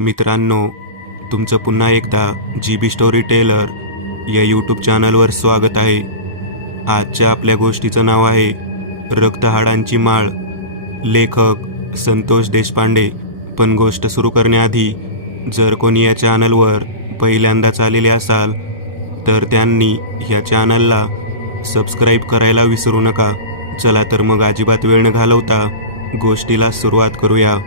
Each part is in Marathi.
मित्रांनो, तुमचं पुन्हा एकदा GB स्टोरी टेलर या यूट्यूब चॅनलवर स्वागत आहे. आजच्या आपल्या गोष्टीचं नाव आहे रक्तहाडांची माळ. लेखक संतोष देशपांडे. पण गोष्ट सुरू करण्याआधी जर कोणी या चॅनलवर पहिल्यांदाच आलेले असाल तर त्यांनी या चॅनलला सबस्क्राईब करायला विसरू नका. चला तर मग अजिबात वेळ न घालवता गोष्टीला सुरुवात करूया.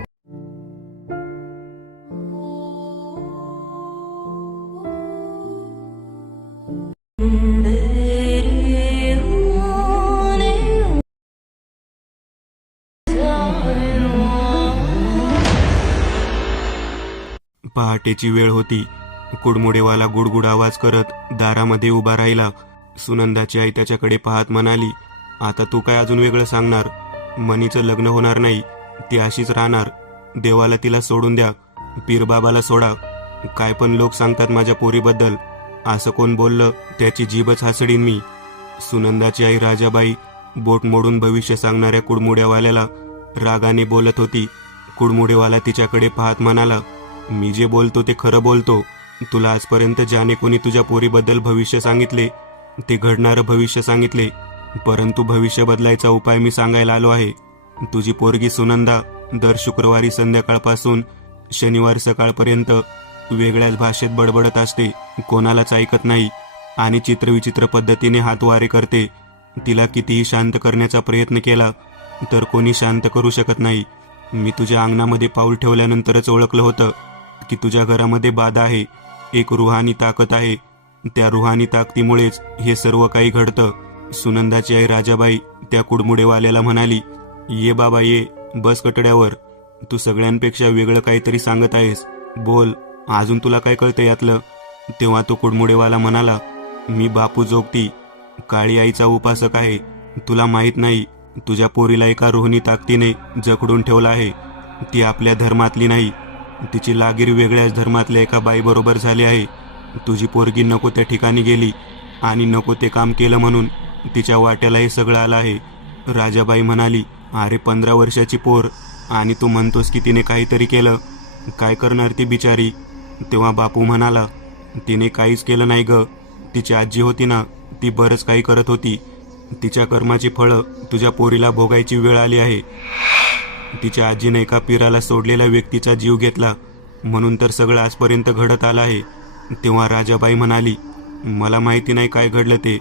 पहाटेची वेळ होती. कुडमुडेवाला गुडगुड आवाज करत दारामध्ये उभा राहिला. सुनंदाची आई त्याच्याकडे पाहत म्हणाली, आता तू काय अजून वेगळं सांगणार? मनीचं लग्न होणार नाही, ती अशीच राहणार. देवाला तिला सोडून द्या, पीरबाबाला सोडा. काय पण लोक सांगतात माझ्या पोरीबद्दल. असं कोण बोललं त्याची जीभच हासडीन मी. सुनंदाची आई राजाबाई बोट मोडून भविष्य सांगणाऱ्या कुडमुडेवाल्याला रागाने बोलत होती. कुडमुडेवाला तिच्याकडे पाहत म्हणाला, मी जे बोलतो ते खरं बोलतो. तुला आजपर्यंत ज्याने कोणी तुझ्या पोरीबद्दल भविष्य सांगितले ते घडणारं भविष्य सांगितले, परंतु भविष्य बदलायचा उपाय मी सांगायला आलो आहे. तुझी पोरगी सुनंदा दर शुक्रवारी संध्याकाळपासून शनिवार सकाळपर्यंत वेगळ्याच भाषेत बडबडत असते, कोणालाच ऐकत नाही आणि चित्रविचित्र पद्धतीने हातवारे करते. तिला कितीही शांत करण्याचा प्रयत्न केला तर कोणी शांत करू शकत नाही. मी तुझ्या अंगणामध्ये पाऊल ठेवल्यानंतरच ओळखलं होतं की तुझ्या घरामध्ये बाधा आहे. एक रुहानी ताकद आहे. त्या रुहानी ताकदीमुळेच हे सर्व काही घडतं. सुनंदाची आई राजाबाई त्या कुडमुडेवाल्याला म्हणाली, ये बाबा ये, बस कटड्यावर. तू सगळ्यांपेक्षा वेगळं काहीतरी सांगत आहेस, बोल, अजून तुला काय कळतं यातलं? तेव्हा तो कुडमुडेवाला म्हणाला, मी बापू जोगती, काळी आईचा उपासक आहे. तुला माहीत नाही, तुझ्या पोरीला एका रोहिणी ताकदीने जखडून ठेवला आहे. ती आपल्या धर्मातली नाही, तिची लागीर वेगळ्याच धर्मातल्या एका बाईबरोबर झाली आहे. तुझी पोरगी नको त्या ठिकाणी गेली आणि नको ते काम केलं म्हणून तिच्या वाट्याला हे सगळं आलं आहे. राजाबाई म्हणाली, अरे 15 वर्षाची पोर आणि तू म्हणतोस की तिने काहीतरी केलं. काय करणार ती बिचारी? तेव्हा बापू म्हणाला, तिने काहीच केलं नाही ग. तिची आजी होती ना, ती बरंच काही करत होती. तिच्या कर्माची फळं तुझ्या पोरीला भोगायची वेळ आली आहे. तिच्या आजीने एका पीराला सोडलेल्या व्यक्तीचा जीव घेतला म्हणून तर सगळं आजपर्यंत घडत आलं आहे. तेव्हा राजाबाई म्हणाली, मला माहिती नाही काय घडलं ते,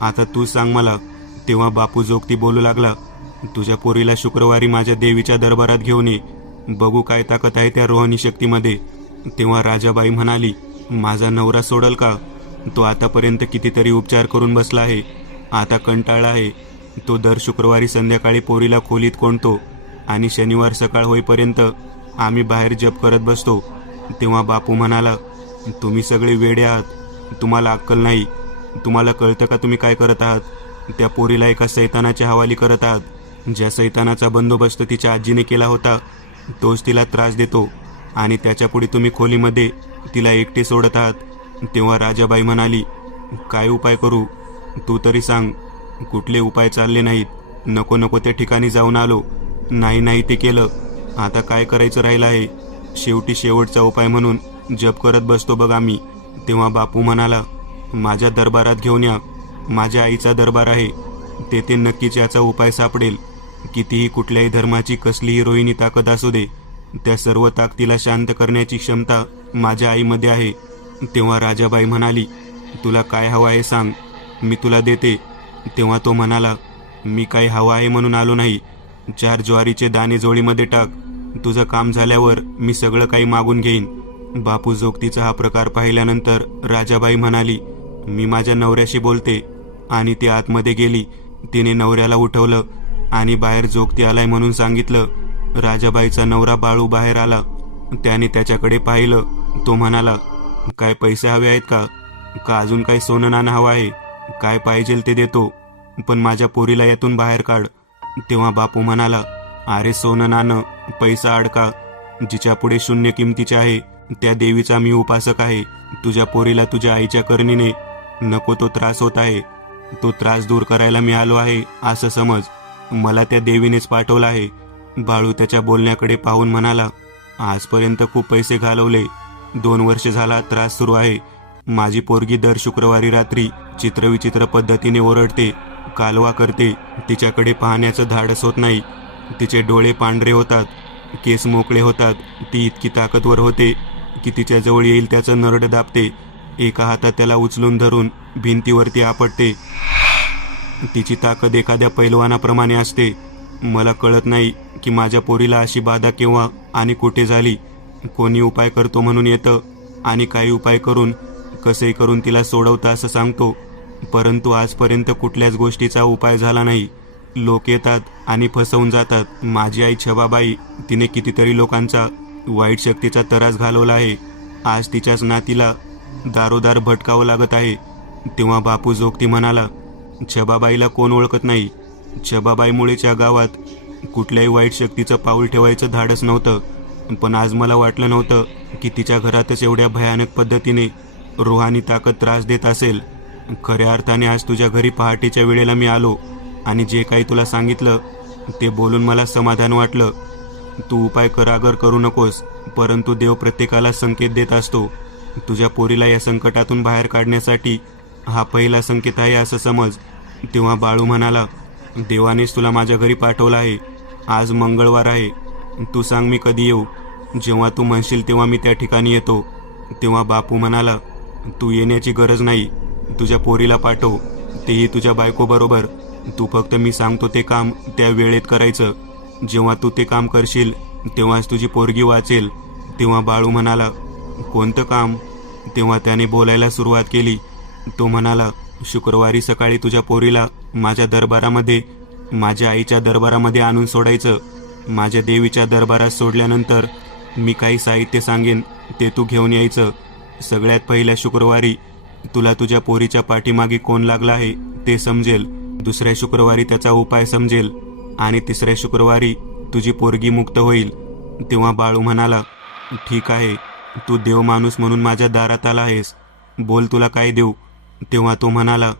आता तू सांग मला. तेव्हा बापू जोगती बोलू लागला, तुझ्या पोरीला शुक्रवारी माझ्या देवीच्या दरबारात घेऊन ये, बघू काय ताकद आहे त्या रोहानी शक्तीमध्ये. तेव्हा राजाबाई म्हणाली, माझा नवरा सोडल का? तो आतापर्यंत कितीतरी उपचार करून बसला आहे, आता कंटाळला आहे. तो दर शुक्रवारी संध्याकाळी पोरीला खोलीत कोंडतो आणि शनिवार सकाळ होईपर्यंत आम्ही बाहेर जप करत बसतो. तेव्हा बापू म्हणाला, तुम्ही सगळे वेडे आहात, तुम्हाला अक्कल नाही. तुम्हाला कळतं का तुम्ही काय करत आहात? त्या पोरीला एका सैतानाच्या हवाली करत आहात. ज्या सैतानाचा बंदोबस्त तिच्या आजीने केला होता तोच तिला त्रास देतो आणि त्याच्यापुढे तुम्ही खोलीमध्ये तिला एकटे सोडत आहात. तेव्हा राजाबाई म्हणाली, काय उपाय करू? तू तरी सांग. कुठले उपाय चालले नाहीत. नको नको त्या ठिकाणी जाऊन आलो, नाही ते केलं, आता काय करायचं राहिलं आहे? शेवटी शेवटचा उपाय म्हणून जप करत बसतो बघ आम्ही. तेव्हा बापू म्हणाला, माझ्या दरबारात घेऊन या, माझ्या आईचा दरबार आहे, तेथे नक्कीच याचा उपाय सापडेल. कितीही कुठल्याही धर्माची कसलीही रोहिणी ताकद असू दे, त्या सर्व ताकदीला शांत करण्याची क्षमता माझ्या आईमध्ये आहे. तेव्हा राजाबाई म्हणाली, तुला काय हवं आहे सांग, मी तुला देते. तेव्हा तो म्हणाला, मी काही हवं आहे म्हणून आलो नाही, 4 ज्वारीचे दाणे जोळीमध्ये टाक, तुझं काम झाल्यावर मी सगळं काही मागून घेईन. बापू जोगतीचा हा प्रकार पाहिल्यानंतर राजाबाई म्हणाली, मी माझ्या नवऱ्याशी बोलते. आणि ती आतमध्ये गेली. तिने नवऱ्याला उठवलं आणि बाहेर जोगती आलाय म्हणून सांगितलं. राजाबाईचा नवरा बाळू बाहेर आला. त्याने त्याच्याकडे पाहिलं. तो म्हणाला, काय पैसे हवे आहेत का? का अजून काही सोनं नाणं हवं आहे? काय पाहिजे ते देतो, पण माझ्या पोरीला यातून बाहेर काढ. तेव्हा बापू म्हणाला, अरे सोनं नाणं, पैसा अडका, जिच्या पुढे शून्य किमतीचे आहे त्या देवीचा मी उपासक आहे. तुझ्या पोरीला तुझ्या आईच्या करणीने नको तो त्रास होत आहे, तो त्रास दूर करायला मी आलो आहे असं समज. मला त्या देवीनेच पाठवलं आहे. बाळू त्याच्या बोलण्याकडे पाहून म्हणाला, आजपर्यंत खूप पैसे घालवले. 2 वर्ष झाला त्रास सुरू आहे. माझी पोरगी दर शुक्रवारी रात्री चित्रविचित्र पद्धतीने ओरडते, कालवा करते. तिच्याकडे पाहण्याचं धाडस होत नाही. तिचे डोळे पांढरे होतात, केस मोकळे होतात. ती इतकी ताकदवर होते की तिच्याजवळ येईल त्याचं नरड दाबते. एका हातात त्याला उचलून धरून भिंतीवरती आपटते. तिची ताकद एखाद्या पैलवानाप्रमाणे असते. मला कळत नाही की माझ्या पोरीला अशी बाधा केव्हा आणि कुठे झाली. कोणी उपाय करतो म्हणून येतं आणि काही उपाय करून कसंही करून तिला सोडवतं असं सांगतो, परंतु आजपर्यंत कुठल्याच गोष्टीचा उपाय झाला नाही. लोक येतात आणि फसवून जातात. माझी आई छबाबाई, तिने कितीतरी लोकांचा वाईट शक्तीचा तरास घालवला आहे. आज तिच्याच नातीला दारोदार भटकावं लागत आहे. तेव्हा बापू जोगती म्हणाला, छबाबाईला कोण ओळखत नाही. छबाबाईमुळेच्या गावात कुठल्याही वाईट शक्तीचं पाऊल ठेवायचं धाडस नव्हतं. पण आज मला वाटलं नव्हतं की तिच्या घरातच एवढ्या भयानक पद्धतीने रूहानी ताकद त्रास देत असेल. खऱ्या अर्थाने आज तुझ्या घरी पहाटेच्या वेळेला मी आलो आणि जे काही तुला सांगितलं ते बोलून मला समाधान वाटलं. तू उपाय करागर करू नकोस, परंतु देव प्रत्येकाला संकेत देत असतो. तुझ्या पोरीला या संकटातून बाहेर काढण्यासाठी हा पहिला संकेत आहे असं समज. तेव्हा बाळू म्हणाला, देवानेच तुला माझ्या घरी पाठवलं आहे. आज मंगळवार आहे. तू सांग मी कधी येऊ. जेव्हा तू म्हणशील तेव्हा मी त्या ठिकाणी येतो. तेव्हा बापू म्हणाला, तू येण्याची गरज नाही. तुझ्या पोरीला पाठव, तेही तुझ्या बायकोबरोबर. तू फक्त मी सांगतो ते काम त्या वेळेत करायचं. जेव्हा तू ते काम करशील तेव्हाच तुझी पोरगी वाचेल. तेव्हा बाळू म्हणाला, कोणतं काम? तेव्हा त्याने बोलायला सुरुवात केली. तो म्हणाला, शुक्रवारी सकाळी तुझ्या पोरीला माझ्या दरबारामध्ये, माझ्या आईच्या दरबारामध्ये आणून सोडायचं. माझ्या देवीच्या दरबारात सोडल्यानंतर मी काही साहित्य सांगेन ते तू घेऊन यायचं. सगळ्यात पहिल्या शुक्रवारी तुला तुझ्या पोरीच्या पाठीमागे कोण लागला आहे ते समजेल. दुसऱ्या शुक्रवारी त्याचा उपाय समजेल आणि तिसऱ्या शुक्रवारी तुझी पोरगी मुक्त होईल. तेव्हा बाळू म्हणाला, ठीक आहे, तू देव माणूस म्हणून माझ्या दारात आला आहेस. बोल, तुला काय देऊ? तेव्हा तो म्हणाला,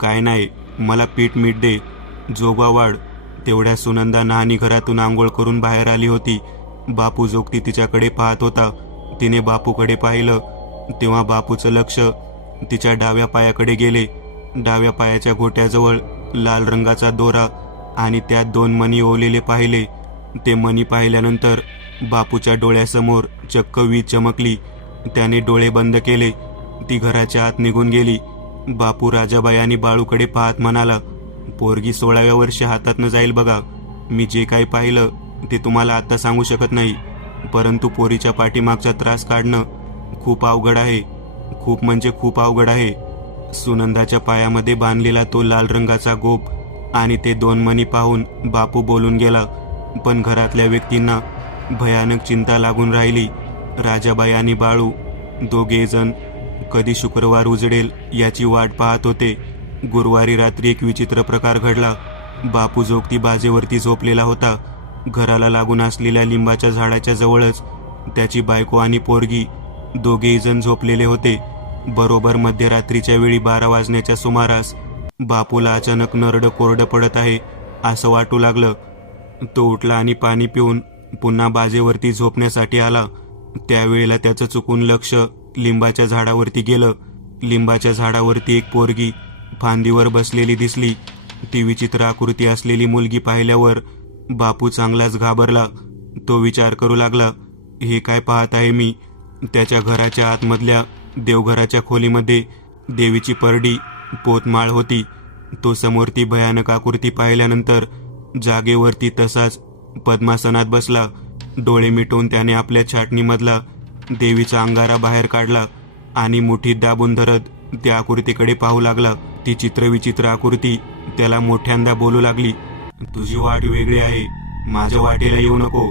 काय नाही, मला पीठ मीठ दे, जोगा वाढ. तेवढ्या सुनंदा नाहनी घरातून आंघोळ करून बाहेर आली होती. बापू जोगती तिच्याकडे पाहत होता. तिने बापूकडे पाहिलं तेव्हा बापूचं लक्ष तिच्या डाव्या पायाकडे गेले. डाव्या पायाच्या घोट्याजवळ लाल रंगाचा दोरा आणि त्यात 2 मणी ओवलेले पाहिले. ते मणी पाहिल्यानंतर बापूच्या डोळ्यासमोर चक्क वीज चमकली. त्याने डोळे बंद केले. ती घराच्या आत निघून गेली. बापू राजाबाई आणि बाळूकडे पाहत म्हणाला, पोरगी 16व्या वर्षी हातातनं जाईल बघा. मी जे काही पाहिलं ते तुम्हाला आता सांगू शकत नाही, परंतु पोरीच्या पाठीमागचा त्रास काढणं खूप अवघड आहे. खूप म्हणजे खूप अवघड आहे. सुनंदाच्या पायामध्ये बांधलेला तो लाल रंगाचा गोप आणि ते 2 मणी पाहून बापू बोलून गेला. पण घरातल्या व्यक्तींना भयानक चिंता लागून राहिली. राजाबाई आणि बाळू दोघे जण कधी शुक्रवार उजडेल याची वाट पाहत होते. गुरुवारी रात्री एक विचित्र प्रकार घडला. बापू जोगती बाजेवरती झोपलेला होता. घराला लागून असलेल्या लिंबाच्या झाडाच्या जवळच त्याची बायको आणि पोरगी दोघेही जण झोपलेले होते. बरोबर मध्यरात्रीच्या वेळी 12 वाजण्याच्या सुमारास बापूला अचानक नरड कोरडं पडत आहे असं वाटू लागलं. तो उठला आणि पाणी पिऊन पुन्हा बाजेवरती झोपण्यासाठी आला. त्यावेळेला त्याचं चुकून लक्ष लिंबाच्या झाडावरती गेलं. लिंबाच्या झाडावरती एक पोरगी फांदीवर बसलेली दिसली. ती विचित्र आकृती असलेली मुलगी पाहिल्यावर बापू चांगलाच घाबरला. तो विचार करू लागला, हे काय पाहत आहे मी? त्याच्या घराच्या आतमधल्या देवघराच्या खोलीमध्ये देवीची परडी पोतमाळ होती. तो समोर ती भयानक आकृती पाहिल्यानंतर जागेवरती तसाच पद्मासनात बसला. डोळे मिटवून त्याने आपल्या छाटणीमधला देवीचा अंगारा बाहेर काढला आणि मुठीत दाबून धरत त्या आकृतीकडे पाहू लागला. ती चित्रविचित्र आकृती त्याला मोठ्यांदा बोलू लागली, तुझी वाट वेगळी आहे, माझ्या वाटेला येऊ नको.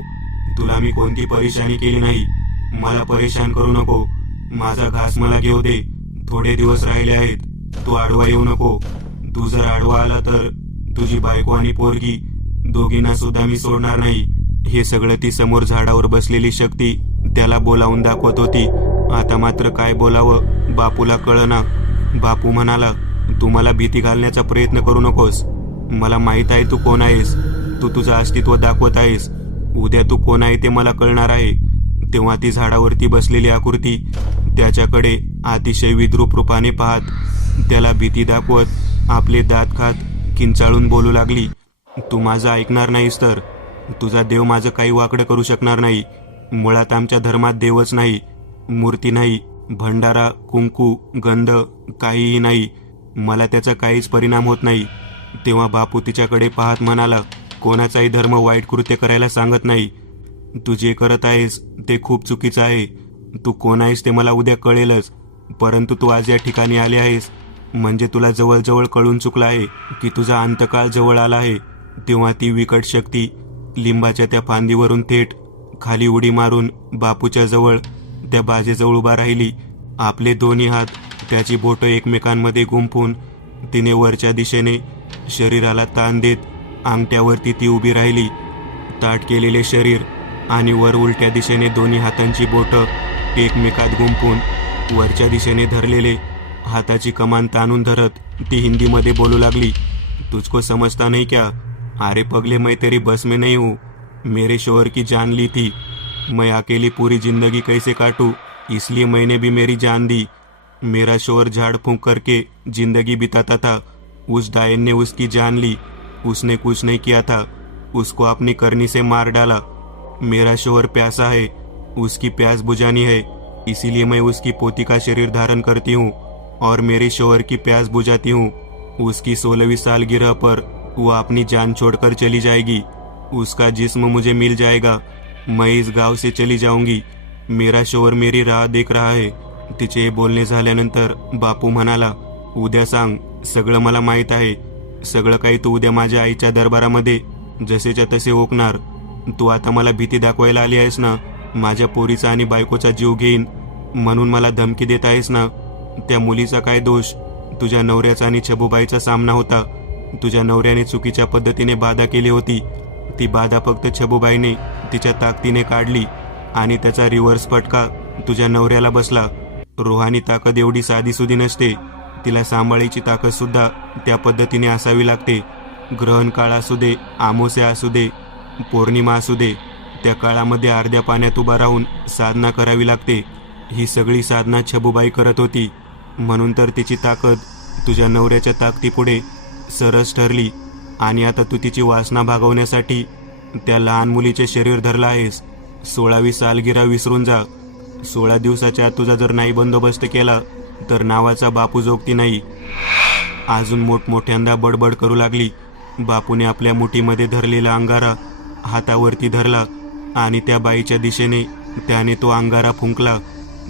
तुला मी कोणती परेशानी केली नाही, मला परेशान करू नको. माझा घास मला घेऊ दे, थोडे दिवस राहिले आहेत. तू आडवा येऊ नको. तू जर आडवा आला तर तुझी बायको आणि पोरगी दोघींना सुद्धा मी सोडणार नाही. हे सगळं ती समोर झाडावर बसलेली शक्ती त्याला बोलावून दाखवत होती. आता मात्र काय बोलावं बापूला कळना. बापू म्हणाला, तू मला भीती घालण्याचा प्रयत्न करू नकोस. मला माहित आहे तू कोण आहेस. तू तुझं अस्तित्व दाखवत आहेस. उद्या तू कोण आहे ते मला कळणार आहे. तेव्हा ती झाडावरती बसलेली आकृती त्याच्याकडे अतिशय विद्रूप रूपाने पाहत त्याला भीती दाखवत आपले दात खात किंचाळून बोलू लागली, तू माझं ऐकणार नाहीस तर तुझा देव माझं काही वाकडं करू शकणार नाही. मुळात आमच्या धर्मात देवच नाही, मूर्ती नाही, भंडारा, कुंकू, गंध काहीही नाही. मला त्याचा काहीच परिणाम होत नाही. तेव्हा बापू तिच्याकडे पाहत म्हणाला, कोणाचाही धर्म वाईट कृत्य करायला सांगत नाही. तू जे करत आहेस ते खूप चुकीचं आहे. तू कोण आहेस ते मला उद्या कळेलच, परंतु तू आज या ठिकाणी आले आहेस म्हणजे तुला जवळजवळ कळून चुकलं आहे की तुझा अंतकाळ जवळ आला आहे. तेव्हा ती विकट शक्ती लिंबाच्या त्या फांदीवरून थेट खाली उडी मारून बापूच्या जवळ त्या बाजेजवळ उभा राहिली. आपले दोन्ही हात त्याची बोटं एकमेकांमध्ये गुंफून तिने वरच्या दिशेने शरीराला ताण देत अंगठ्यावरती ती उभी राहिली. ताठ केलेले शरीर आणि वर उलट्या दिशेने दोन्ही हातांची बोटं एकमेकात गुंफून वरच्या दिशेने धरलेले हाताची कमान ताणून धरत ती हिंदीमध्ये बोलू लागली, तुझको समजता नहीं क्या? अरे पगले, मैं तेरी बस में नहीं हूँ. मेरे शोहर की जान ली थी. मैं अकेली पूरी जिंदगी कैसे काटूं, इसलिए मैंने भी मेरी जान दी. मेरा शोहर झाड़ फूंक करके जिंदगी बिताता था. उस डायन ने उसकी जान ली. उसने कुछ नहीं किया था, उसको अपनी करनी से मार डाला. मेरा शोहर प्यासा है, उसकी प्यास बुझानी है, इसीलिए मैं उसकी पोती का शरीर धारण करती हूँ और मेरे शोहर की प्यास बुझाती हूँ. उसकी 16वीं सालगिरह पर वो अपनी जान छोड़कर चली जाएगी. उसका जिस्म मुझे मिल जाएगा. मैं इस गाव से चली जाऊंगी. मेरा शोहर मेरी राह देख रहा है. तिचे हे बोलणे झाल्यानंतर बापू म्हणाला, उद्या सांग, सगळं मला माहीत आहे. सगळं काही तू उद्या माझ्या आईच्या दरबारामध्ये जसेच्या तसे ओकणार. तू आता मला भीती दाखवायला आली आहेस ना? माझ्या पोरीचा आणि बायकोचा जीव घेईन म्हणून मला धमकी देत आहेस ना? त्या मुलीचा काय दोष? तुझ्या नवऱ्याचा आणि छबूबाईचा सामना होता. तुझ्या नवऱ्याने चुकीच्या पद्धतीने बाधा केली होती. ती बाधा फक्त छबूबाईने तिच्या ताकदीने काढली आणि त्याचा रिव्हर्स फटका तुझ्या नवऱ्याला बसला. रूहानी ताकद एवढी साधीसुधी नसते. तिला सांभाळायची ताकद सुद्धा त्या पद्धतीने असावी लागते. ग्रहण काळ असू दे, अमावस्या असू दे, पौर्णिमा असू दे, त्या काळामध्ये अर्ध्या पाण्यात उभा राहून साधना करावी लागते. ही सगळी साधना छबूबाई करत होती, म्हणून तर तिची ताकद तुझ्या नवऱ्याच्या ताकदीपुढे सरस ठरली. आणि आता तू तिची वासना भागवण्यासाठी त्या लहान मुलीचे शरीर धरलं आहेस. 16वी सालगिरह विसरून जा. 16 दिवसाच्या आत तुझा जर नाही बंदोबस्त केला तर नावाचा बापू जोगती नाही. अजून मोठमोठ्यांदा बडबड करू लागली. बापूने आपल्या मुठीमध्ये धरलेला अंगारा हातावरती धरला आणि त्या बाईच्या दिशेने त्याने तो अंगारा फुंकला.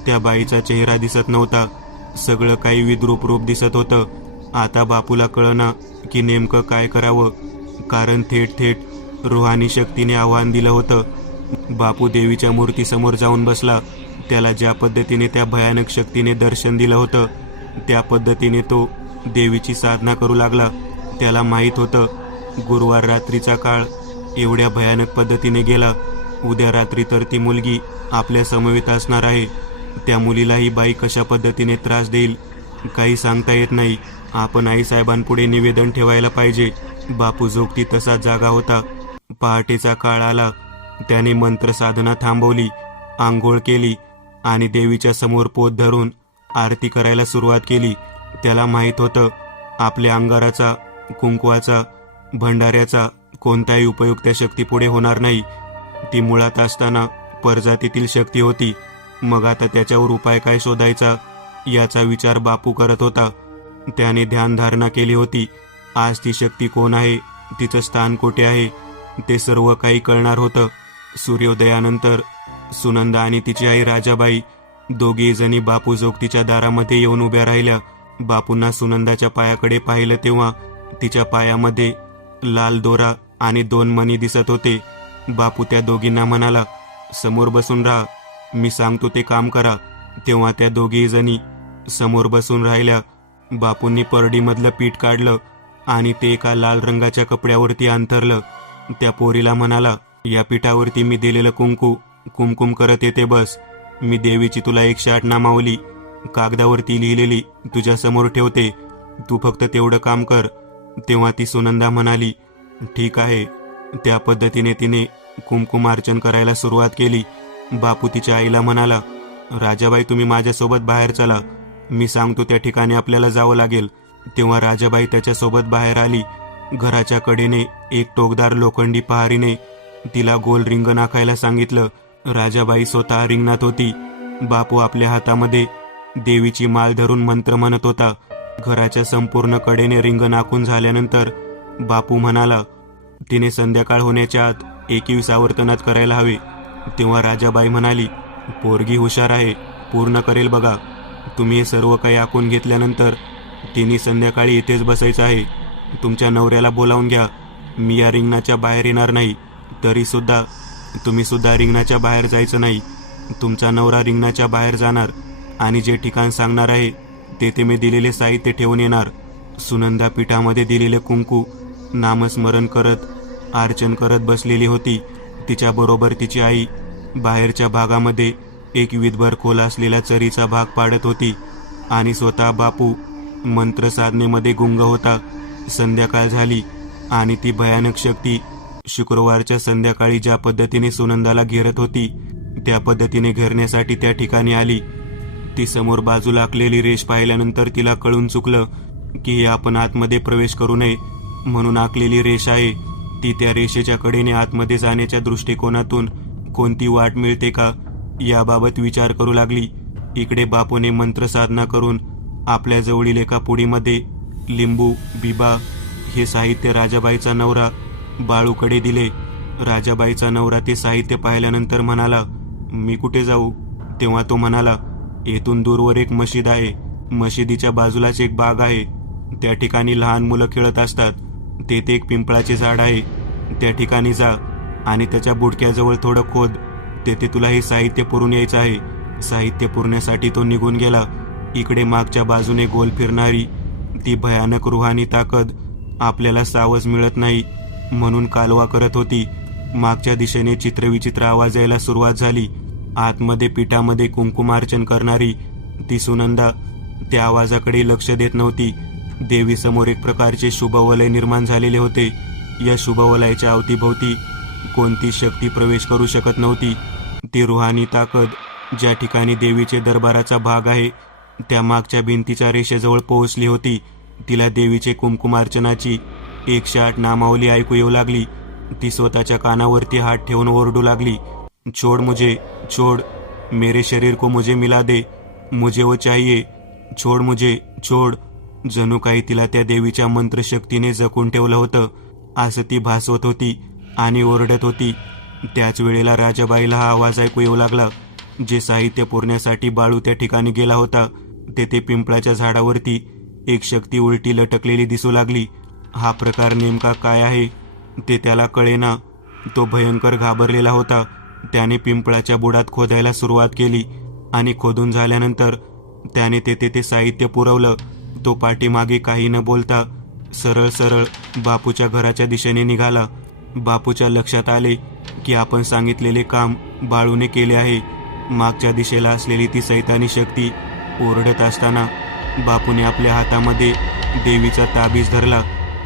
त्या बाईचा चेहरा दिसत नव्हता. सगळं काही विद्रूप रूप दिसत होतं. आता बापूला कळना की नेमकं काय करावं, कारण थेट थेट रूहानी शक्तीने आव्हान दिलं होतं. बापू देवीच्या मूर्तीसमोर जाऊन बसला. त्याला ज्या पद्धतीने त्या भयानक शक्तीने दर्शन दिलं होतं त्या पद्धतीने तो देवीची साधना करू लागला. त्याला माहीत होतं गुरुवार रात्रीचा काळ एवढ्या भयानक पद्धतीने गेला. उद्या रात्री तर ती मुलगी आपल्या समवेत असणार आहे. त्या मुलीला ही बाई कशा पद्धतीने त्रास देईल काही सांगता येत नाही. आपण आईसाहेबांपुढे निवेदन ठेवायला पाहिजे. बापू जोगती तसा जागा होता. पहाटेचा काळ आला. त्याने मंत्र साधना थांबवली, आंघोळ केली आणि देवीच्या समोर पोत धरून आरती करायला सुरुवात केली. त्याला माहीत होतं आपल्या अंगाराचा, कुंकवाचा, भंडाऱ्याचा कोणताही उपयोग त्या शक्तीपुढे होणार नाही. ती मुळात असताना परजातीतील शक्ती होती. मग आता त्याच्यावर उपाय काय शोधायचा याचा विचार बापू करत होता. त्याने ध्यानधारणा केली होती. आज ती शक्ती कोण आहे, तिचं स्थान कुठे आहे ते सर्व काही कळणार होतं. सूर्योदयानंतर सुनंदा आणि तिची आई राजाबाई दोघी जणी बापू जोगतीच्या दारामध्ये येऊन उभ्या राहिल्या. बापूंना सुनंदाच्या पायाकडे पाहिलं तेव्हा तिच्या पायामध्ये लाल दोरा आणि 2 मणी दिसत होते. बापू त्या दोघींना म्हणाला, समोर बसून राहा, मी सांगतो ते काम करा. तेव्हा त्या दोघी जणी समोर बसून राहिल्या. बापूंनी परडीमधलं पीठ काढलं आणि ते एका लाल रंगाच्या कपड्यावरती अंथरलं. त्या पोरीला म्हणाला, या पीठावरती मी दिलेलं कुमकुम करत येते बस. मी देवीची तुला 108 नामावली कागदावरती लिहिलेली तुझ्या समोर ठेवते. तू फक्त तेवढं काम कर. तेव्हा ती सुनंदा म्हणाली, ठीक आहे. त्या पद्धतीने तिने कुमकुमार्चन करायला सुरुवात केली. बापू तिच्या आईला म्हणाला, राजाबाई तुम्ही माझ्यासोबत बाहेर चला, मी सांगतो त्या ठिकाणी आपल्याला जावं लागेल. तेव्हा राजाबाई त्याच्यासोबत बाहेर आली. घराच्या कडेने एक टोकदार लोखंडी पहारीने तिला गोल रिंगण आखायला सांगितलं. राजाबाई स्वतः रिंगणात होती. बापू आपल्या हातामध्ये देवीची माळ धरून मंत्र म्हणत होता. घराच्या संपूर्ण कडेने रिंगण आखून झाल्यानंतर बापू म्हणाला, तिने संध्याकाळ होण्याच्या आत 21 आवर्तनात करायला हवे. तेव्हा राजाबाई म्हणाली, पोरगी हुशार आहे, पूर्ण करेल बघा. तुम्ही हे सर्व काही आखून घेतल्यानंतर तिने संध्याकाळी इथेच बसायचं आहे. तुमच्या नवऱ्याला बोलावून घ्या. मी या रिंगणाच्या बाहेर येणार नाही. तरी सुद्धा तुम्ही सुद्धा रिंगणाच्या बाहेर जायचं नाही. तुमचा नवरा रिंगणाच्या बाहेर जाणार आणि जे ठिकाण सांगणार आहे तेथे मी दिलेले साहित्य ठेवून येणार. सुनंदा पीठामध्ये दिलेले कुंकू नामस्मरण करत अर्चन करत बसलेली होती. तिच्याबरोबर तिची आई बाहेरच्या भागामध्ये एक विधभर खोल असलेला चरीचा भाग पाडत होती आणि स्वतः बापू मंत्र साधनेमध्ये गुंग होता. संध्याकाळ झाली आणि ती भयानक शक्ती शुक्रवारच्या संध्याकाळी ज्या पद्धतीने सुनंदाला घेरत होती त्या पद्धतीने घेरण्यासाठी त्या ठिकाणी आली. ती समोर बाजूला आखलेली रेष पाहिल्यानंतर तिला कळून चुकलं की हे आपण आतमध्ये प्रवेश करू नये म्हणून आखलेली रेष आहे. ती त्या रेषेच्या कडेने आतमध्ये जाण्याच्या दृष्टिकोनातून कोणती वाट मिळते का याबाबत विचार करू लागली. इकडे बापूने मंत्रसाधना करून आपल्या जवळील एका पुडीमध्ये लिंबू, बिबा हे साहित्य राजाबाईचा नवरा बाळूकडे दिले. राजाबाईचा नवरा ते साहित्य पाहिल्यानंतर म्हणाला, मी कुठे जाऊ? तेव्हा तो म्हणाला, येथून दूरवर एक मशीद आहे. मशिदीच्या बाजूलाच एक बाग आहे. त्या ठिकाणी लहान मुलं खेळत असतात. तेथे एक पिंपळाचे झाड आहे. त्या ठिकाणी जा आणि त्याच्या बुडक्याजवळ थोडं खोद. तेथे तुला हे साहित्य पुरून यायचं आहे. साहित्य पुरण्यासाठी तो निघून गेला. इकडे मागच्या बाजूने गोल फिरणारी ती भयानक रूहानी ताकद आपल्याला सावज मिळत नाही म्हणून कालवा करत होती. मागच्या दिशेने चित्रविचित्र आवाज यायला सुरुवात झाली. आतमध्ये पीठामध्ये कुंकुमार्चन करणारी ती सुनंदा त्या आवाजाकडे लक्ष देत नव्हती. देवीसमोर एक प्रकारचे शुभवलय निर्माण झालेले होते. या शुभवलयाच्या अवतीभोवती कोणती शक्ती प्रवेश करू शकत नव्हती. ती रूहानी ताकद ज्या ठिकाणी देवीचे दरबाराचा भाग आहे त्या मागच्या भिंतीच्या रेषेजवळ पोहोचली होती. तिला देवीचे कुंकुमार्चनाची 108 नामावली ऐकू येऊ लागली. ती स्वतःच्या कानावरती हात ठेवून ओरडू लागली, छोड़ मुझे, छोड़, मेरे शरीर को मुझे मिला दे, मुझे वो चाहिए, छोड़ मुझे, छोड़. जणू काही तिला त्या देवीच्या मंत्रशक्तीने जपून ठेवलं होतं असं ती भासवत होती आणि ओरडत होती. त्याच वेळेला राजाबाईला हा आवाज ऐकू येऊ लागला. जे साहित्य पुरण्यासाठी बाळू त्या ठिकाणी गेला होता तेथे पिंपळाच्या झाडावरती एक शक्ती उलटी लटकलेली दिसू लागली. हा प्रकार नेमका काय आहे ते त्याला कळेना. तो भयंकर घाबरलेला होता. त्याने पिंपळाच्या बुडात खोदायला सुरुवात केली आणि खोदून झाल्यानंतर त्याने तेथे ते साहित्य पुरवलं. तो पाठीमागे काही न बोलता सरळ सरळ बापूच्या घराच्या दिशेने निघाला. बापूच्या लक्षात आले की आपण सांगितलेले काम बाळूने केले आहे. मागच्या दिशेला असलेली ती सैतानी शक्ती ओरडत असताना बापूने आपल्या हातामध्ये देवीचा ताबीज धरला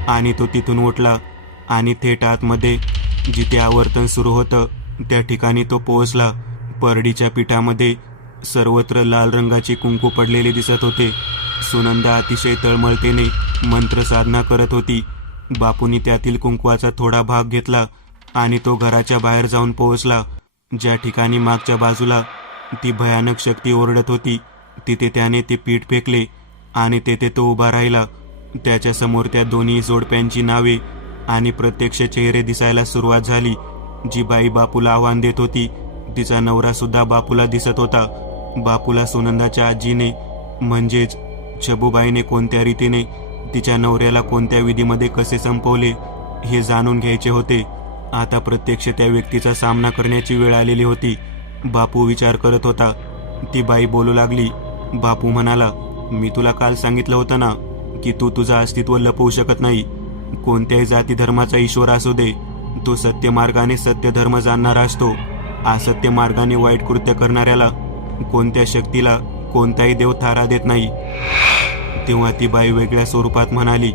आणि तो तिथून उठला आणि थेट आतमध्ये जिथे आवर्तन सुरू होतं त्या ठिकाणी तो पोहोचला. परडीच्या पीठामध्ये सर्वत्र लाल रंगाचे कुंकू पडलेले दिसत होते. सुनंदा अतिशय तळमळतेने मंत्रसाधना करत होती. बापूंनी त्यातील कुंकवाचा थोडा भाग घेतला आणि तो घराच्या बाहेर जाऊन पोहोचला. ज्या ठिकाणी मागच्या बाजूला ती भयानक शक्ती ओरडत होती तिथे त्याने ते पीठ फेकले आणि तेथे तो उभा राहिला. त्याच्या समोर त्या दोन्ही जोडप्यांची नावे आणि प्रत्यक्ष चेहरे दिसायला सुरुवात झाली. जी बाई बापूला आव्हान देत होती तिचा नवरा सुद्धा बापूला दिसत होता. बापूला सुनंदाच्या आजीने म्हणजेच छबूबाईने कोणत्या रीतीने तिच्या नवऱ्याला कोणत्या विधीमध्ये कसे संपवले हे जाणून घ्यायचे होते. आता प्रत्यक्ष त्या व्यक्तीचा सामना करण्याची वेळ आलेली होती. बापू विचार करत होता. ती बाई बोलू लागली. बापू म्हणाला, मी तुला काल सांगितलं होतं ना की तू तुझं अस्तित्व लपवू शकत नाही. कोणत्याही जाती धर्माचा ईश्वर असू दे, तो सत्य मार्गाने सत्य धर्म जाणणारा असतो. असत्य मार्गाने वाईट कृत्य करणाऱ्याला कोणत्या शक्तीला कोणताही देव थारा देत नाही. तेव्हा ती बाई वेगळ्या स्वरूपात म्हणाली,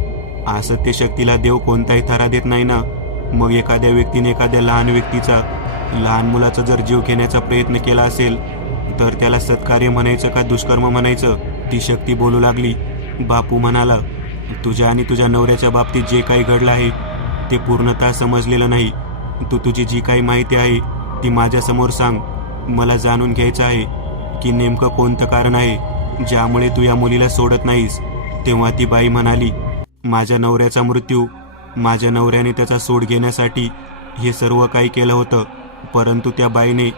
असत्य शक्तीला देव कोणताही थारा देत नाही ना. मग एखाद्या व्यक्तीने एखाद्या लहान व्यक्तीचा, लहान मुलाचा जर जीव घेण्याचा प्रयत्न केला असेल तर त्याला सत्कार्य म्हणायचं का दुष्कर्म म्हणायचं? ती शक्ती बोलू लागली. बापू म्हणाला, तुझ्या आणि तुझ्या नवऱ्याच्या बाबतीत जे काही घडलं आहे ते पूर्णतः समजलेलं नाही. तू तुझी जी काही माहिती आहे ती माझ्यासमोर सांग. मला जाणून घ्यायचं आहे की नेमकं कोणतं कारण आहे ज्यामुळे तू या मुलीला सोडत नाहीस. तेव्हा ती बाई म्हणाली, माझ्या नवऱ्याचा मृत्यू, माझ्या नवऱ्याने त्याचा सूड घेण्यासाठी हे सर्व काही केलं होतं, परंतु त्या बाईने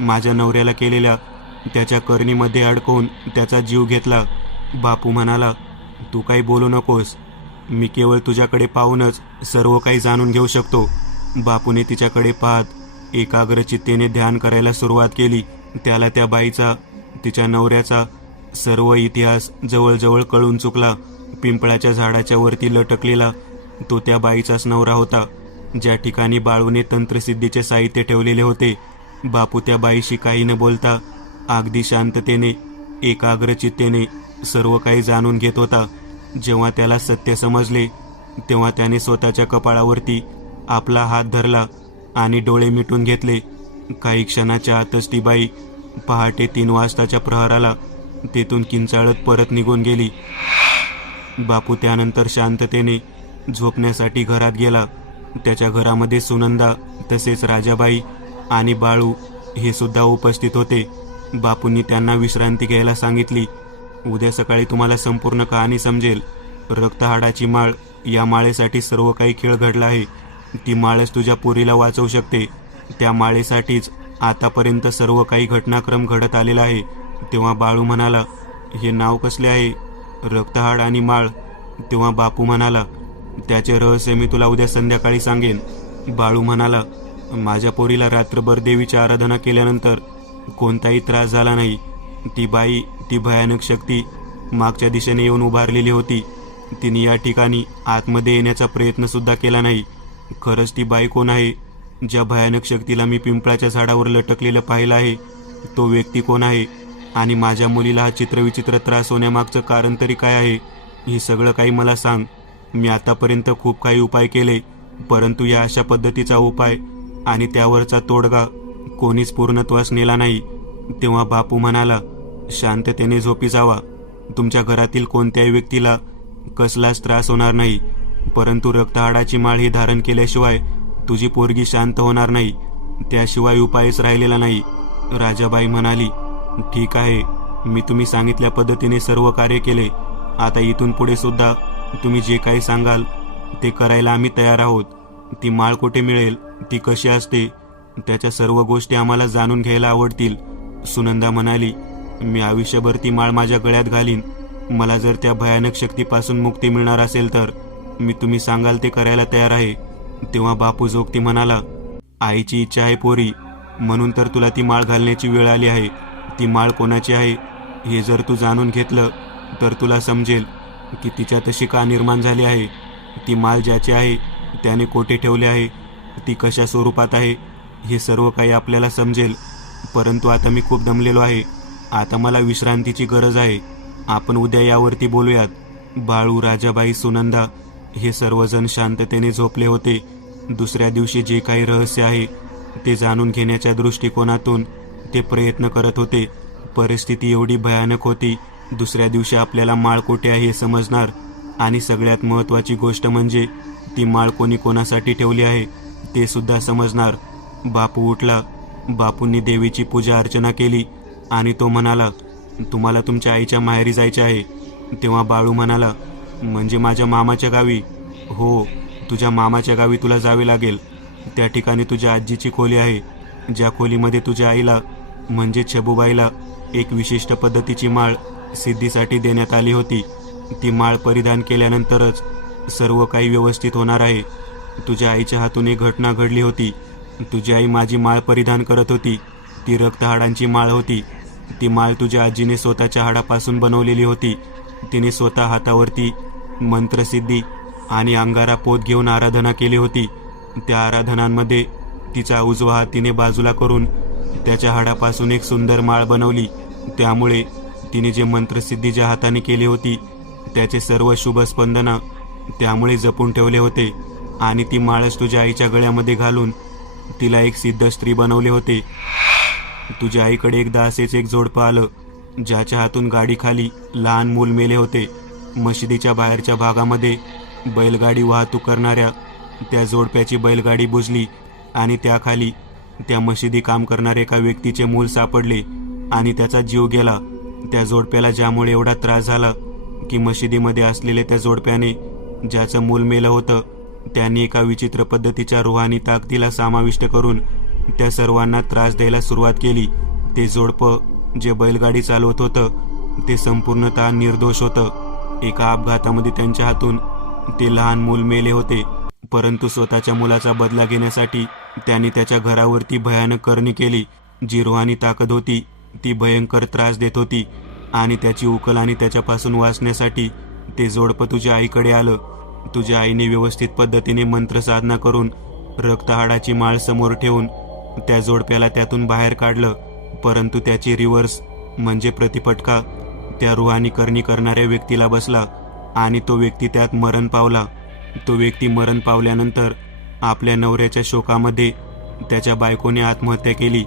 माझ्या नवऱ्याला केलेल्या त्याच्या करणीमध्ये अडकवून त्याचा जीव घेतला. बापू म्हणाला, तू काही बोलू नकोस, मी केवळ तुझ्याकडे पाहूनच सर्व काही जाणून घेऊ शकतो. बापूने तिच्याकडे पाहत एकाग्रचित्तेने ध्यान करायला सुरुवात केली. त्याला त्या बाईचा, तिच्या नवऱ्याचा सर्व इतिहास जवळजवळ कळून चुकला. पिंपळाच्या झाडाच्या वरती लटकलेला तो त्या बाईचाच नवरा होता, ज्या ठिकाणी बाळूने तंत्रसिद्धीचे साहित्य ठेवलेले होते. बापू त्या बाईशी काही न बोलता अगदी शांततेने, एकाग्रचित्तेने सर्व काही जाणून घेत होता. जेव्हा त्याला सत्य समजले तेव्हा त्याने स्वतःच्या कपाळावरती आपला हात धरला आणि डोळे मिटून घेतले. काही क्षणाच्या आतच ती बाई पहाटे 3 वाजताच्या प्रहराला तेथून किंचाळत परत निघून गेली. बापू त्यानंतर शांततेने झोपण्यासाठी घरात गेला. त्याच्या घरामध्ये सुनंदा तसेच राजाबाई आणि बाळू हे सुद्धा उपस्थित होते. बापूंनी त्यांना विश्रांती घ्यायला सांगितली. उद्या सकाळी तुम्हाला संपूर्ण कहाणी समजेल. रक्तहाडाची माळ, या माळेसाठी सर्व काही खेळ घडला आहे. ती माळच तुझ्या पोरीला वाचवू शकते. त्या माळेसाठीच आतापर्यंत सर्व काही घटनाक्रम घडत आलेला आहे. तेव्हा बाळू म्हणाला, हे नाव कसले आहे? रक्तहाड आणि माळ. तेव्हा बापू म्हणाला, त्याचे रहस्य मी तुला उद्या संध्याकाळी सांगेन. बाळू म्हणाला, माझ्या पोरीला रात्रभर देवीची आराधना केल्यानंतर कोणताही त्रास झाला नाही. ती बाई, ती भयानक शक्ती मागच्या दिशेने येऊन उभारलेली होती. तिने या ठिकाणी आतमध्ये येण्याचा प्रयत्न सुद्धा केला नाही. खरंच ती बाई कोण आहे? ज्या भयानक शक्तीला मी पिंपळाच्या झाडावर लटकलेलं पाहिलं आहे तो व्यक्ती कोण आहे? आणि माझ्या मुलीला हा चित्रविचित्र त्रास होण्यामागचं कारण तरी काय आहे? हे सगळं काही मला सांग. मी आतापर्यंत खूप काही उपाय केले, परंतु या अशा पद्धतीचा उपाय आणि त्यावरचा तोडगा कोणीच पूर्णत्वास नेला नाही. तेव्हा बापू म्हणाला, शांततेने झोपी जावा. तुमच्या घरातील कोणत्याही व्यक्तीला कसलाच त्रास होणार नाही, परंतु रक्तहाडाची माळ ही धारण केल्याशिवाय तुझी पोरगी शांत होणार नाही. त्याशिवाय उपायच राहिलेला नाही. राजाबाई म्हणाली, ठीक आहे, मी तुम्ही सांगितल्या पद्धतीने सर्व कार्य केले. आता इथून पुढे सुद्धा तुम्ही जे काही सांगाल ते करायला आम्ही तयार आहोत. ती माळ कुठे मिळेल, ती कशी असते, त्याच्या सर्व गोष्टी आम्हाला जाणून घ्यायला आवडतील. सुनंदा म्हणाली, मी आयुष्यभर ती माळ माझ्या गळ्यात घालीन. मला जर त्या भयानक शक्तीपासून मुक्ती मिळणार असेल तर मी तुम्ही सांगाल ते करायला तयार आहे. तेव्हा बापू जोगती म्हणाला, आईची इच्छा आहे पोरी, म्हणून तर तुला ती माळ घालण्याची वेळ आली आहे. ती माळ कोणाची आहे हे जर तू जाणून घेतलं तर तुला समजेल की तिच्या तशी का निर्माण झाली आहे. ती माळ ज्याची आहे त्याने कोठे ठेवले आहे, ती कशा स्वरूपात आहे, हे सर्व काही आपल्याला समजेल. परंतु आता मी खूप दमलेलो आहे. आता मला विश्रांतीची गरज आहे. आपण उद्या यावरती बोलूयात. बाळू, राजाबाई, सुनंदा हे सर्वजण शांततेने झोपले होते. दुसऱ्या दिवशी जे काही रहस्य आहे ते जाणून घेण्याच्या दृष्टिकोनातून ते प्रयत्न करत होते. परिस्थिती एवढी भयानक होती. दुसऱ्या दिवशी आपल्याला माळ कोठे आहे हे समजणार, आणि सगळ्यात महत्त्वाची गोष्ट म्हणजे ती माळ कोणी कोणासाठी ठेवली आहे ते सुद्धा समजणार. बापू उठला. बापूंनी देवीची पूजा अर्चना केली आणि तो म्हणाला, तुम्हाला तुमच्या आईच्या माहेरी जायचे आहे. तेव्हा बाळू म्हणाला, म्हणजे माझ्या मामाच्या गावी? हो, तुझ्या मामाच्या गावी तुला जावे लागेल. त्या ठिकाणी तुझ्या आजीची खोली आहे, ज्या खोलीमध्ये तुझ्या आईला म्हणजे छबूबाईला एक विशिष्ट पद्धतीची माळ सिद्धीसाठी देण्यात आली होती. ती माळ परिधान केल्यानंतरच सर्व काही व्यवस्थित होणार आहे. तुझ्या आईच्या हातून एक घटना घडली होती. तुझी आई माझी माळ परिधान करत होती. ती रक्तहाडांची माळ होती. ती माळ तुझ्या आजीने स्वतःच्या हाडापासून बनवलेली होती. तिने स्वतः हातावरती मंत्रसिद्धी आणि अंगारा पोत घेऊन आराधना केली होती. त्या आराधनांमध्ये तिचा उजवा हात तिने बाजूला करून त्याच्या हाडापासून एक सुंदर माळ बनवली. त्यामुळे तिने जे मंत्रसिद्धी ज्या हाताने केली होती त्याचे सर्व शुभ स्पंदना त्यामुळे जपून ठेवले होते. आणि ती माळच तुझ्या आईच्या गळ्यामध्ये घालून तिला एक सिद्ध स्त्री बनवले होते. तुझ्या आईकडे एकदा असेच एक जोडपं आलं, ज्याच्या हातून गाडीखाली लहान मूल मेले होते. मशिदीच्या बाहेरच्या भागामध्ये बैलगाडी वाहतूक करणाऱ्या त्या जोडप्याची बैलगाडी बुजली आणि त्याखाली त्या मशिदी काम करणाऱ्या एका व्यक्तीचे मूल सापडले आणि त्याचा जीव गेला. त्या जोडप्याला ज्यामुळे एवढा त्रास झाला की मशिदीमध्ये असलेल्या त्या जोडप्याने ज्याचं मूल मेलं होतं त्यांनी एका विचित्र पद्धतीच्या रूहानी ताकदीला समाविष्ट करून त्या सर्वांना त्रास द्यायला सुरुवात केली. ते जोडपं जे बैलगाडी चालवत होतं ते संपूर्णतः निर्दोष होतं. एका अपघातामध्ये त्यांच्या हातून ते लहान मूल मेले होते, परंतु स्वतःच्या मुलाचा बदला घेण्यासाठी त्यांनी त्याच्या घरावरती भयानक करणी केली. जी रूहानी ताकद होती ती भयंकर त्रास देत होती आणि त्याची उकल आणि त्याच्यापासून वाचण्यासाठी ते जोडपं तुझ्या आईकडे आलं. तुझ्या आईने व्यवस्थित पद्धतीने मंत्रसाधना करून रक्तहाडाची माळ समोर ठेवून त्या जोडप्याला त्यातून बाहेर काढलं, परंतु त्याची रिव्हर्स म्हणजे प्रतिफटका त्या रूहानी करणी करणाऱ्या व्यक्तीला बसला आणि तो व्यक्ती त्यात मरण पावला. तो व्यक्ती मरण पावल्यानंतर आपल्या नवऱ्याच्या शोकामध्ये त्याच्या बायकोने आत्महत्या केली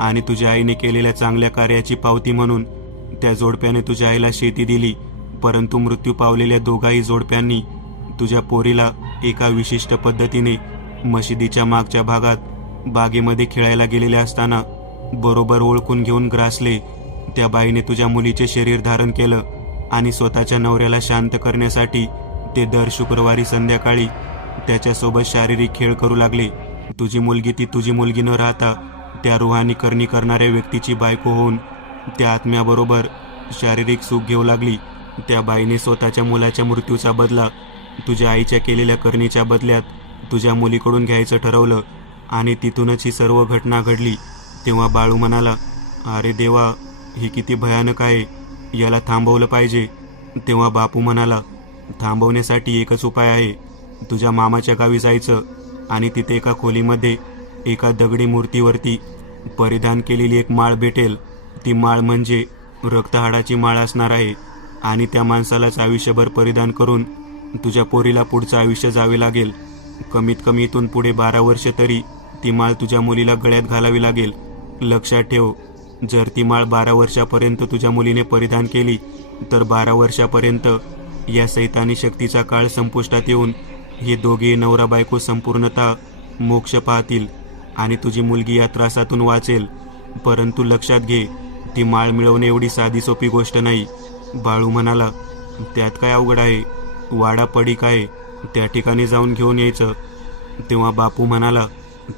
आणि तुझ्या आईने केलेल्या चांगल्या कार्याची पावती म्हणून त्या जोडप्याने तुझ्या आईला शेती दिली. परंतु मृत्यू पावलेल्या दोघाही जोडप्यांनी तुझ्या पोरीला एका विशिष्ट पद्धतीने मशिदीच्या मागच्या भागात बागेमध्ये खेळायला गेलेले असताना बरोबर ओळखून घेऊन ग्रासले. त्या बाईने तुझ्या मुलीचे शरीर धारण केलं आणि स्वतःच्या नवऱ्याला शांत करण्यासाठी ते दर शुक्रवारी संध्याकाळी त्याच्यासोबत शारीरिक खेळ करू लागले. तुझी मुलगी ती तुझी मुलगी न राहता त्या रूहानी करणी करणाऱ्या व्यक्तीची बायको होऊन त्या आत्म्याबरोबर शारीरिक सुख घेऊ लागली. त्या बाईने स्वतःच्या मुलाच्या मृत्यूचा बदला तुझ्या आईच्या केलेल्या करणीच्या बदल्यात तुझ्या मुलीकडून घ्यायचं ठरवलं आणि तिथूनच ही सर्व घटना घडली. तेव्हा बाळू म्हणाला, अरे देवा, ही किती भयानक आहे, याला थांबवलं पाहिजे. तेव्हा बापू म्हणाला, थांबवण्यासाठी एकच उपाय आहे. तुझ्या मामाच्या गावी जायचं आणि तिथे एका खोलीमध्ये एका दगडी मूर्तीवरती परिधान केलेली एक माळ भेटेल. ती माळ म्हणजे रक्तहाडाची माळ असणार आहे आणि त्या माणसालाच आयुष्यभर परिधान करून तुझ्या पोरीला पुढचं आयुष्य जावे लागेल. कमीत कमी इथून पुढे 12 वर्ष तरी ती माळ तुझ्या मुलीला गळ्यात घालावी लागेल. लक्षात ठेव, जर ती माळ 12 वर्षापर्यंत तुझ्या मुलीने परिधान केली तर 12 वर्षापर्यंत या सैतानी शक्तीचा काळ संपुष्टात येऊन हे दोघे नवरा बायको संपूर्णतः मोक्ष पाहतील आणि तुझी मुलगी या त्रासातून वाचेल. परंतु लक्षात घे, ती माळ मिळवणे एवढी साधी सोपी गोष्ट नाही. बाळू म्हणाला, त्यात काय अवघड आहे, वाडा पडीक आहे, त्या ठिकाणी जाऊन घेऊन यायचं. तेव्हा बापू म्हणाला,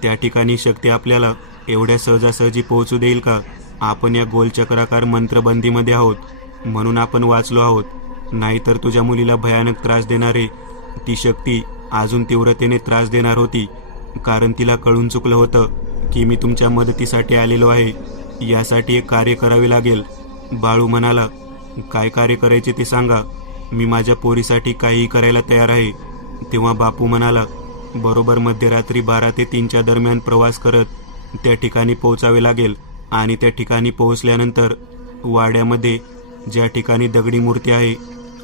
त्या ठिकाणी शक्ती आपल्याला एवढ्या सहजासहजी पोहोचू देईल का? आपण या गोलचक्राकार मंत्रबंदीमध्ये आहोत म्हणून आपण वाचलो आहोत, नाहीतर तुझ्या मुलीला भयानक त्रास देणारे ती शक्ती अजून तीव्रतेने त्रास देणार होती, कारण तिला कळून चुकलं होतं की मी तुमच्या मदतीसाठी आलेलो आहे. यासाठी एक कार्य करावे लागेल. बाळू म्हणाला, काय कार्य करायचे ते सांगा, मी माझ्या पोरीसाठी काहीही करायला तयार आहे. तेव्हा बापू म्हणाला, बरोबर मध्यरात्री 12 ते 3च्या दरम्यान प्रवास करत त्या ठिकाणी पोहोचावे लागेल आणि त्या ठिकाणी पोहोचल्यानंतर वाड्यामध्ये ज्या ठिकाणी दगडी मूर्ती आहे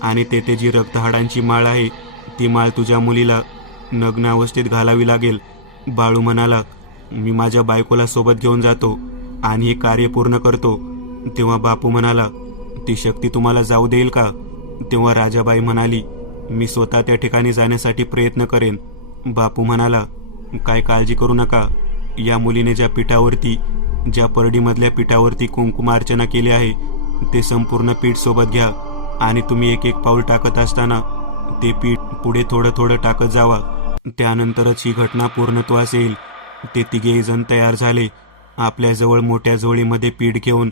आणि तेथे जी रक्तहाडांची माळ आहे ती माळ तुझ्या मुलीला नग्न अवस्थेत घालावी लागेल. बाळू म्हणाला, मी माझ्या बायकोला सोबत घेऊन जातो आणि हे कार्य पूर्ण करतो. तेव्हा बापू म्हणाला, ती शक्ती तुम्हाला जाऊ देईल का? तेव्हा राजाबाई म्हणाली, मी स्वतः त्या ठिकाणी जाण्यासाठी प्रयत्न करेन. बापू म्हणाला, काय काळजी करू नका. या मुलीने ज्या पीठावरती ज्या परडीमधल्या पीठावरती कुंकुमार्चना केली आहे ते संपूर्ण पीठ सोबत घ्या आणि तुम्ही एक एक पाऊल टाकत असताना ते पीठ पुढे थोडं थोडं टाकत जावा. त्यानंतरच ही घटना पूर्णत्वास येईल. ते तिघेही जण तयार झाले. आपल्याजवळ मोठ्या झोळीमध्ये पीठ घेऊन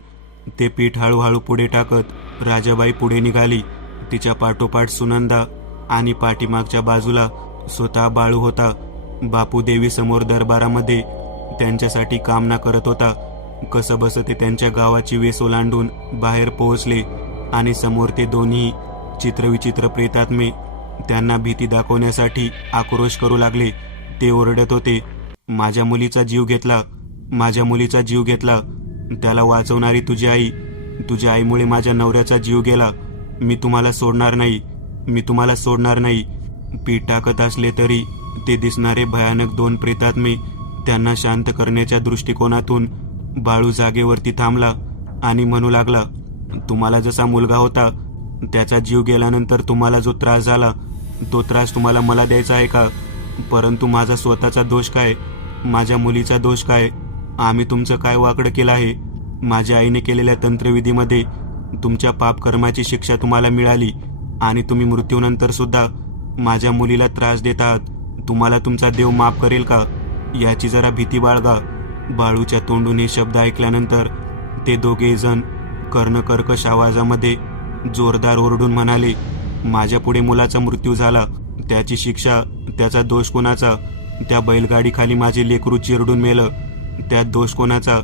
ते पीठ हळूहळू पुढे टाकत राजाबाई पुढे निघाली. तिच्या पाठोपाठ सुनंदा आणि पाठीमागच्या बाजूला स्वतः बाळू होता. बापू देवी समोर दरबारामध्ये त्यांच्यासाठी कामना करत होता. कसं बस ते त्यांच्या गावाची वेस ओलांडून बाहेर पोहोचले आणि समोर ते दोन्ही चित्रविचित्र प्रेतात्मे त्यांना भीती दाखवण्यासाठी आक्रोश करू लागले. ते ओरडत होते, माझ्या मुलीचा जीव घेतला, माझ्या मुलीचा जीव घेतला, त्याला वाचवणारी तुझी आई, तुझ्या आईमुळे माझ्या नवऱ्याचा जीव गेला, मी तुम्हाला सोडणार नाही, मी तुम्हाला सोडणार नाही. पीठ टाकत असले तरी ते दिसणारे भयानक 2 प्रेतात्मे त्यांना शांत करण्याच्या दृष्टिकोनातून बाळू जागेवरती थांबला आणि म्हणू लागला, तुम्हाला जसा मुलगा होता त्याचा जीव गेल्यानंतर तुम्हाला जो त्रास झाला तो त्रास तुम्हाला मला द्यायचा आहे का? परंतु माझा स्वतःचा दोष काय? माझ्या मुलीचा दोष काय? आम्ही तुमचं काय वाकडं केलं आहे? माझ्या आईने केलेल्या तंत्रविधीमध्ये तुमच्या पापकर्माची शिक्षा तुम्हाला मिळाली आणि तुम्ही मृत्यूनंतर सुद्धा माझ्या मुलीला त्रास देत आहात. तुम्हाला तुमचा देव माफ करेल का? याची जरा भीती बाळगा. बाळूच्या तोंडून हे शब्द ऐकल्यानंतर ते दोघे जण कर्णकर्कश आवाजामध्ये जोरदार ओरडून म्हणाले, माझ्या पुढे मुलाचा मृत्यू झाला, त्याची शिक्षा, त्याचा दोष कोणाचा? त्या बैलगाडीखाली माझे लेकरू चिरडून मेलं, त्यात दोष कोणाचा?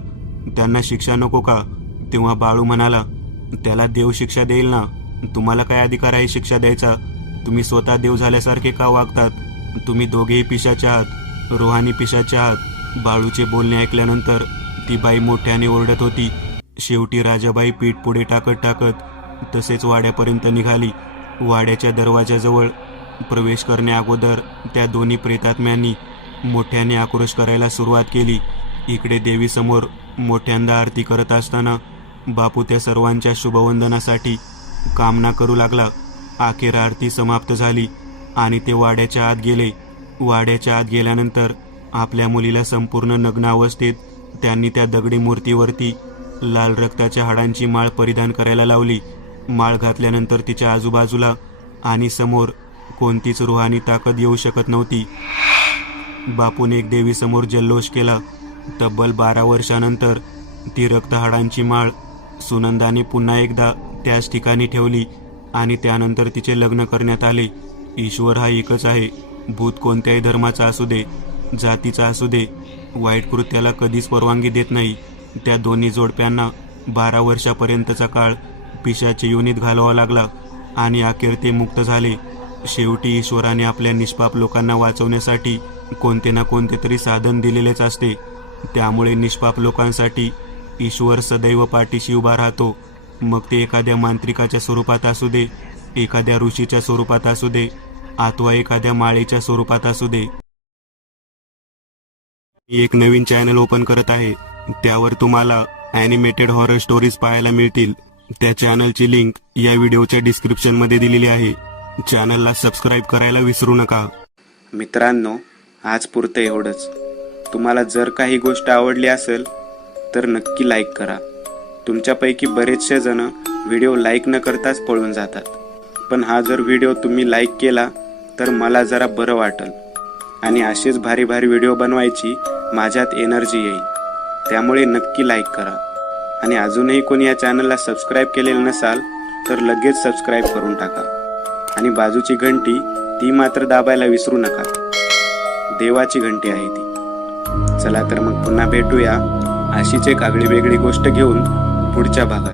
त्यांना शिक्षा नको का? तेव्हा बाळू म्हणाला, त्याला देव शिक्षा देईल ना. तुम्हाला काय अधिकार आहे शिक्षा द्यायचा? तुम्ही स्वतः देव झाल्यासारखे का वागतात? तुम्ही दोघेही पिशाचे आहात, रोहानी पिशाचे आहात. बाळूचे बोलणे ऐकल्यानंतर ती बाई मोठ्याने ओरडत होती. शेवटी राजाबाई पीठ पुढे टाकत तसेच वाड्यापर्यंत निघाली. वाड्याच्या दरवाजाजवळ प्रवेश करण्याअगोदर त्या दोन्ही प्रेतात्म्यांनी मोठ्याने आक्रोश करायला सुरुवात केली. इकडे देवीसमोर मोठ्यांदा आरती करत असताना बापू त्या सर्वांच्या शुभवंदनासाठी कामना करू लागला. अखेर आरती समाप्त झाली आणि ते वाड्याच्या आत गेले. वाड्याच्या आत गेल्यानंतर आपल्या मुलीला संपूर्ण नग्न अवस्थेत त्यांनी त्या दगडी मूर्तीवरती लाल रक्ताच्या हाडांची माळ परिधान करायला लावली. माळ घातल्यानंतर तिच्या आजूबाजूला आणि समोर कोणतीच रूहानी ताकद येऊ शकत नव्हती. बापूने एक देवीसमोर जल्लोष केला. तब्बल 12 वर्षानंतर ती रक्तहाडांची माळ सुनंदाने पुन्हा एकदा त्याच ठिकाणी ठेवली आणि त्यानंतर तिचे लग्न करण्यात आले. ईश्वर हा एकच आहे. भूत कोणत्याही धर्माचा असू दे, जातीचा असू दे, वाईट कृत्याला कधीच परवानगी देत नाही. त्या दोन्ही जोडप्यांना 12 वर्षापर्यंतचा काळ पिशाच्या योनीत घालवावा लागला आणि अखेर ते मुक्त झाले. शेवटी ईश्वराने आपल्या निष्पाप लोकांना वाचवण्यासाठी कोणते ना कोणते तरी साधन दिलेलेच असते. त्यामुळे निष्पाप लोकांसाठी ईश्वर सदैव पाठीशी उभा राहतो. मग ते एखाद्या मांत्रिकाच्या स्वरूपात असू दे, एखाद्या ऋषीच्या स्वरूपात असू दे, अथवा एखाद्या माळेच्या स्वरूपात असू दे. एक नवीन चॅनल ओपन करत आहे. त्यावर तुम्हाला ॲनिमेटेड हॉरर स्टोरीज पाहायला मिळतील. त्या चॅनलची लिंक या व्हिडिओच्या डिस्क्रिप्शन मध्ये दिलेली आहे. चॅनलला सबस्क्राईब करायला विसरू नका. मित्रांनो, आज पुरतं एवढंच. तुम्हाला जर काही गोष्ट आवडली असेल तर नक्की लाईक करा. तुमच्यापैकी बरेचसे जण व्हिडिओ लाईक न करताच पळून जातात, पण हा जर व्हिडिओ तुम्ही लाईक केला तर मला जरा बरं वाटेल आणि असेच भारी भारी व्हिडिओ बनवायची माझ्यात एनर्जी येईल. त्यामुळे नक्की लाईक करा आणि अजूनही कोणी या चॅनलला सबस्क्राईब केलेलं नसाल तर लगेच सबस्क्राईब करून टाका आणि बाजूची घंटी ती मात्र दाबायला विसरू नका. देवाची घंटी आहे ती. चला तर मग पुन्हा भेटूया अशीच एक आगळी वेगळी गोष्ट घेऊन पुढच्या भागात.